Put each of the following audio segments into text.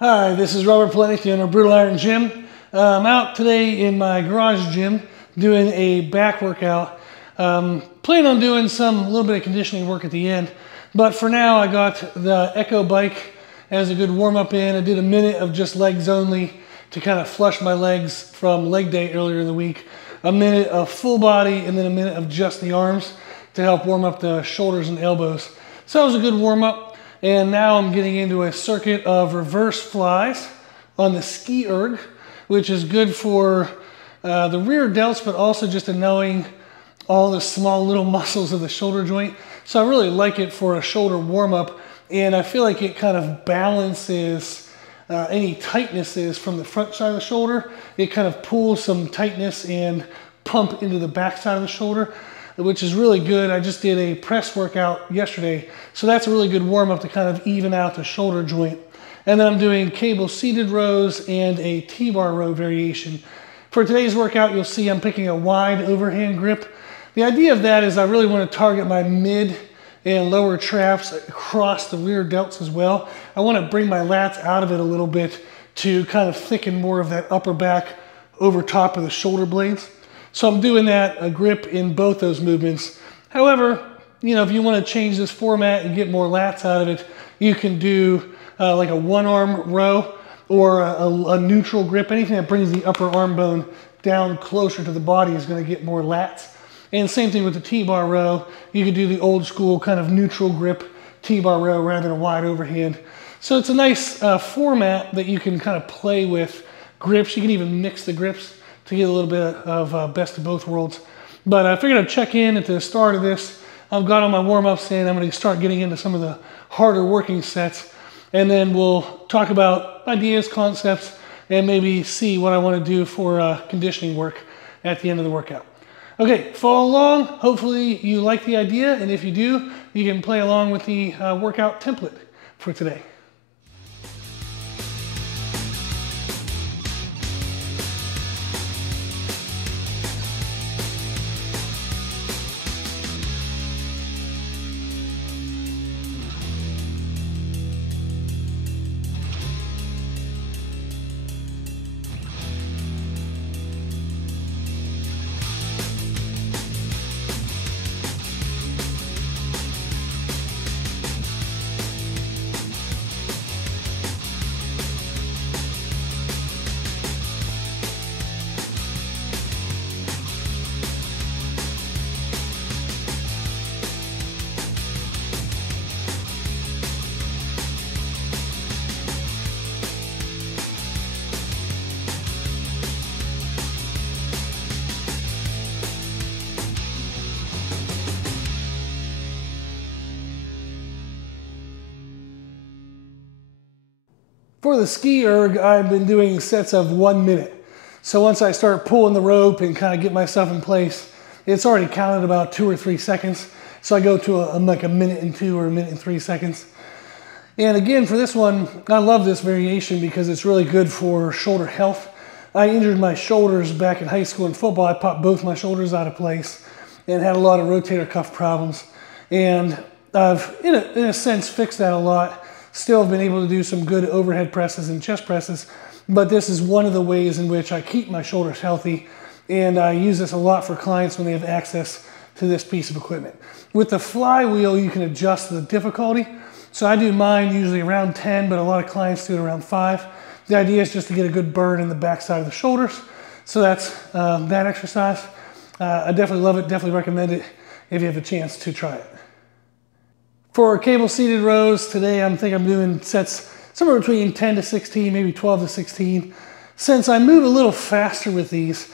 Hi, this is Robert Polenick, the owner of Brutal Iron Gym. I'm out today in my garage gym doing a back workout. Planning on doing a little bit of conditioning work at the end, but for now I got the Echo bike as a good warm-up in. I did a minute of just legs only to kind of flush my legs from leg day earlier in the week. A minute of full body and then a minute of just the arms to help warm up the shoulders and elbows. So that was a good warm-up. And now I'm getting into a circuit of reverse flies on the ski erg, which is good for the rear delts, but also just knowing all the small little muscles of the shoulder joint. So I really like it for a shoulder warm-up, and I feel like it kind of balances any tightnesses from the front side of the shoulder. It kind of pulls some tightness and pump into the back side of the shoulder, which is really good. I just did a press workout yesterday, so that's a really good warm-up to kind of even out the shoulder joint. And then I'm doing cable seated rows and a T-bar row variation. For today's workout, you'll see I'm picking a wide overhand grip. The idea of that is I really want to target my mid and lower traps across the rear delts as well. I want to bring my lats out of it a little bit to kind of thicken more of that upper back over top of the shoulder blades. So I'm doing that, a grip in both those movements. However, if you want to change this format and get more lats out of it, you can do like a one-arm row or a neutral grip. Anything that brings the upper arm bone down closer to the body is going to get more lats. And same thing with the T-bar row. You could do the old school kind of neutral grip T-bar row rather than a wide overhand. So it's a nice format that you can kind of play with grips. You can even mix the grips to get a little bit of best of both worlds. But I figured I'd check in at the start of this. I've got on my warm-ups and I'm going to start getting into some of the harder working sets. And then we'll talk about ideas, concepts, and maybe see what I want to do for conditioning work at the end of the workout. Okay, follow along. Hopefully you like the idea, and if you do, you can play along with the workout template for today. For the ski erg, I've been doing sets of 1 minute. So once I start pulling the rope and kind of get myself in place, it's already counted about 2 or 3 seconds. So I go to like a minute and 2 or a minute and 3 seconds. And again, for this one, I love this variation because it's really good for shoulder health. I injured my shoulders back in high school in football. I popped both my shoulders out of place and had a lot of rotator cuff problems. And I've, in a sense, fixed that a lot. Still have been able to do some good overhead presses and chest presses, but this is one of the ways in which I keep my shoulders healthy, and I use this a lot for clients when they have access to this piece of equipment. With the flywheel, you can adjust the difficulty. So I do mine usually around 10, but a lot of clients do it around 5. The idea is just to get a good burn in the back side of the shoulders. So that's that exercise. I definitely love it, definitely recommend it if you have a chance to try it. For cable seated rows, today I'm doing sets somewhere between 10 to 16, maybe 12 to 16. Since I move a little faster with these,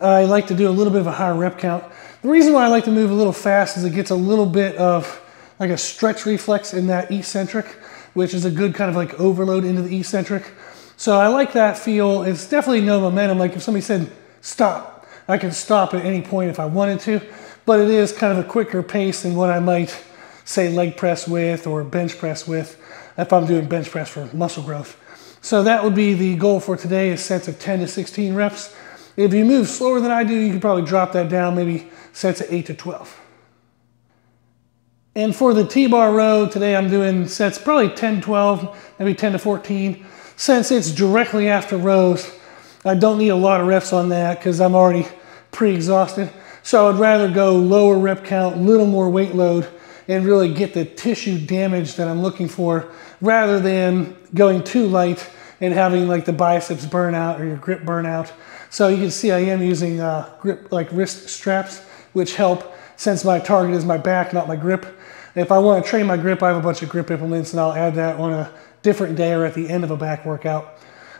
I like to do a little bit of a higher rep count. The reason why I like to move a little fast is it gets a little bit of like a stretch reflex in that eccentric, which is a good kind of like overload into the eccentric. So I like that feel. It's definitely no momentum. Like if somebody said stop, I can stop at any point if I wanted to, but it is kind of a quicker pace than what I might say leg press with or bench press with if I'm doing bench press for muscle growth. So that would be the goal for today, is sets of 10 to 16 reps. If you move slower than I do, you can probably drop that down, maybe sets of 8 to 12. And for the T-bar row, today I'm doing sets probably 10, 12, maybe 10 to 14. Since it's directly after rows, I don't need a lot of reps on that because I'm already pre-exhausted. So I'd rather go lower rep count, little more weight load, and really get the tissue damage that I'm looking for, rather than going too light and having like the biceps burn out or your grip burn out. So you can see I am using grip, like wrist straps, which help since my target is my back, not my grip. If I want to train my grip, I have a bunch of grip implements and I'll add that on a different day or at the end of a back workout.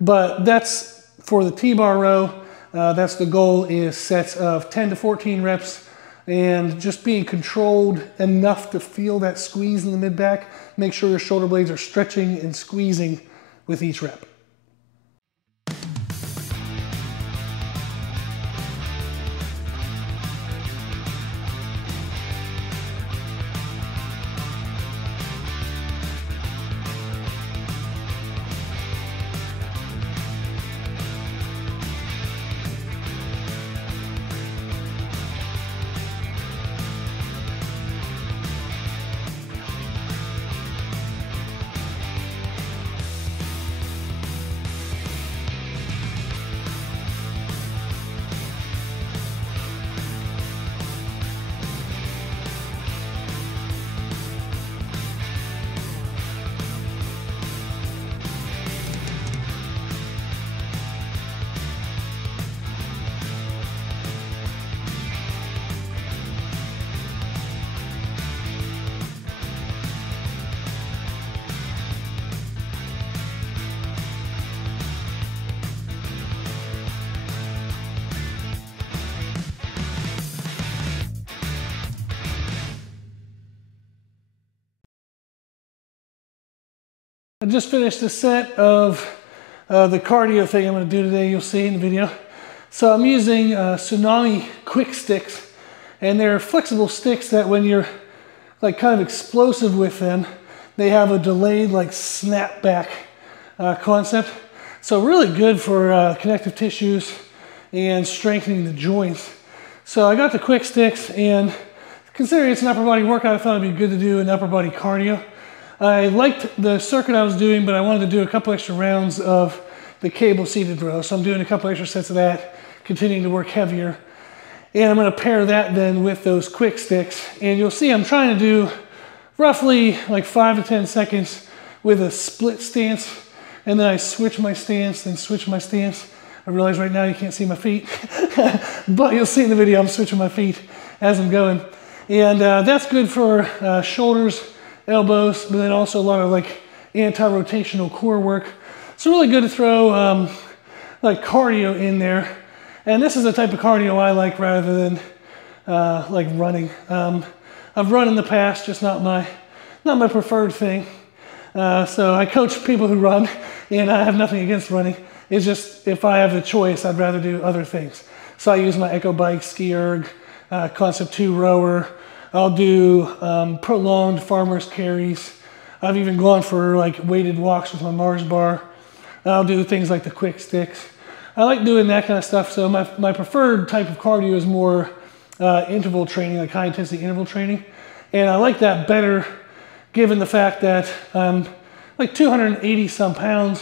But that's for the T-bar row. That's the goal, is sets of 10 to 14 reps and just being controlled enough to feel that squeeze in the mid-back. Make sure your shoulder blades are stretching and squeezing with each rep. I just finished a set of the cardio thing I'm going to do today. You'll see in the video. So I'm using Tsunami Quik Sticks, and they're flexible sticks that when you're like kind of explosive with them, they have a delayed like snap back concept. So really good for connective tissues and strengthening the joints. So I got the Quik Sticks, and considering it's an upper body workout, I thought it'd be good to do an upper body cardio. I liked the circuit I was doing, but I wanted to do a couple extra rounds of the cable seated row. So I'm doing a couple extra sets of that, continuing to work heavier. And I'm going to pair that then with those Quik Sticks. And you'll see I'm trying to do roughly like 5 to 10 seconds with a split stance. And then I switch my stance, then switch my stance. I realize right now you can't see my feet, but you'll see in the video I'm switching my feet as I'm going. And that's good for shoulders, elbows, but then also a lot of like anti-rotational core work. It's really good to throw like cardio in there. And this is the type of cardio I like rather than like running. I've run in the past, just not my preferred thing. So I coach people who run, and I have nothing against running. It's just if I have the choice, I'd rather do other things. So I use my Echo Bike, Ski Erg, Concept 2 rower. I'll do prolonged farmer's carries. I've even gone for like weighted walks with my Mars bar. I'll do things like the Quik Sticks. I like doing that kind of stuff. So my preferred type of cardio is more interval training, like high intensity interval training. And I like that better given the fact that I'm like 280 some pounds.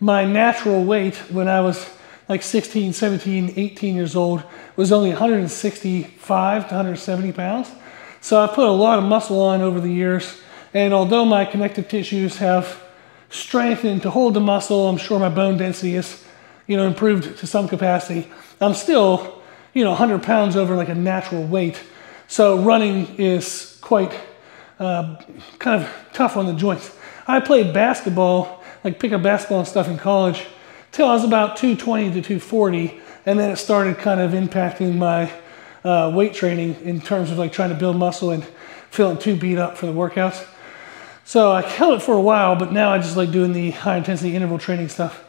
My natural weight when I was like 16, 17, 18 years old was only 165 to 170 pounds. So I've put a lot of muscle on over the years, and although my connective tissues have strengthened to hold the muscle, I'm sure my bone density is, improved to some capacity. I'm still, 100 pounds over like a natural weight. So running is quite kind of tough on the joints. I played basketball, like pickup basketball and stuff in college, till I was about 220 to 240, and then it started kind of impacting my weight training in terms of like trying to build muscle and feeling too beat up for the workouts. So I held it for a while, but now I just like doing the high intensity interval training stuff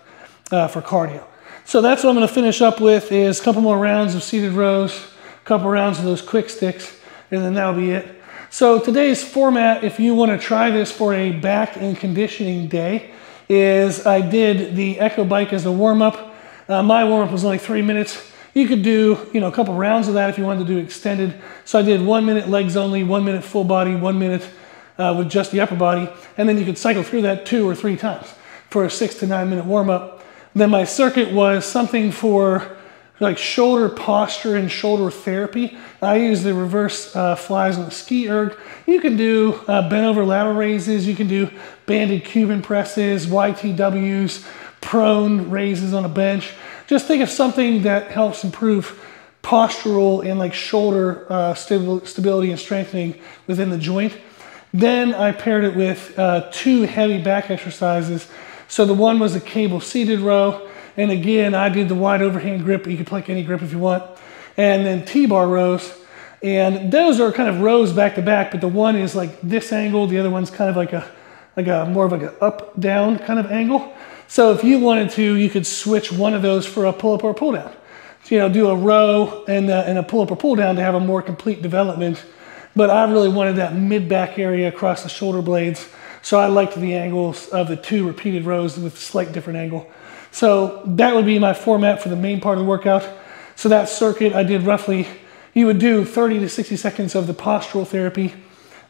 for cardio. So that's what I'm going to finish up with, is a couple more rounds of seated rows, a couple rounds of those Quik Sticks, and then that'll be it. So today's format, if you want to try this for a back and conditioning day, is I did the Echo Bike as a warm-up. My warm-up was only 3 minutes. You could do, you know, a couple rounds of that if you wanted to do extended. So I did 1 minute legs only, 1 minute full body, 1 minute with just the upper body. And then you could cycle through that 2 or 3 times for a 6 to 9 minute warm up. Then my circuit was something for like shoulder posture and shoulder therapy. I use the reverse flies on the ski erg. You can do bent over lateral raises. You can do banded Cuban presses, YTWs, prone raises on a bench. Just think of something that helps improve postural and like shoulder stability and strengthening within the joint. Then I paired it with 2 heavy back exercises. So the one was a cable seated row. And again, I did the wide overhand grip. You can pick any grip if you want. And then T-bar rows. And those are kind of rows back to back, but the one is like this angle. The other one's kind of like a more of like an up down kind of angle. So if you wanted to, you could switch one of those for a pull up or a pull down. So, you know, do a row and a pull up or pull down to have a more complete development. But I really wanted that mid back area across the shoulder blades. So I liked the angles of the 2 repeated rows with a slight different angle. So that would be my format for the main part of the workout. So that circuit I did roughly, you would do 30 to 60 seconds of the postural therapy.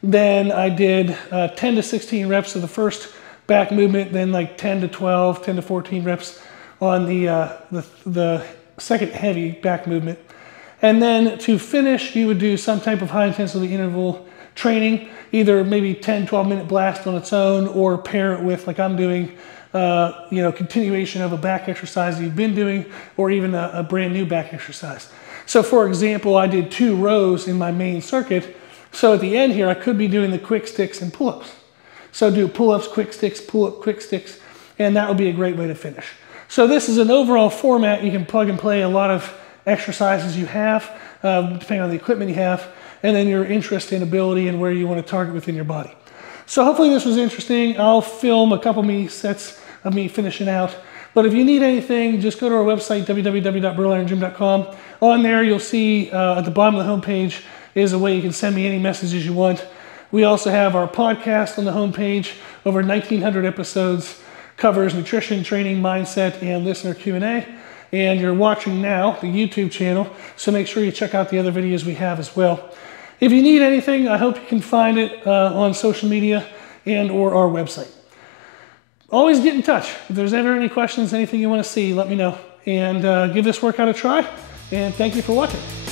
Then I did 10 to 16 reps of the first back movement, then like 10 to 12, 10 to 14 reps on the second heavy back movement. And then to finish, you would do some type of high intensity interval training, either maybe 10, 12 minute blast on its own, or pair it with, like I'm doing, you know, continuation of a back exercise you've been doing, or even a brand new back exercise. So for example, I did 2 rows in my main circuit. So at the end here, I could be doing the Quik Sticks and pull-ups. So do pull-ups, Quik Sticks, pull-up, Quik Sticks, and that would be a great way to finish. So this is an overall format. You can plug and play a lot of exercises you have, depending on the equipment you have, and then your interest and ability and where you want to target within your body. So hopefully this was interesting. I'll film a couple sets of me finishing out. But if you need anything, just go to our website, www.bruleironGym.com. On there, you'll see at the bottom of the homepage is a way you can send me any messages you want. We also have our podcast on the homepage. Over 1,900 episodes, covers nutrition, training, mindset, and listener Q&A. And you're watching now the YouTube channel, so make sure you check out the other videos we have as well. If you need anything, I hope you can find it on social media and or our website. Always get in touch. If there's ever any questions, anything you want to see, let me know. And give this workout a try. And thank you for watching.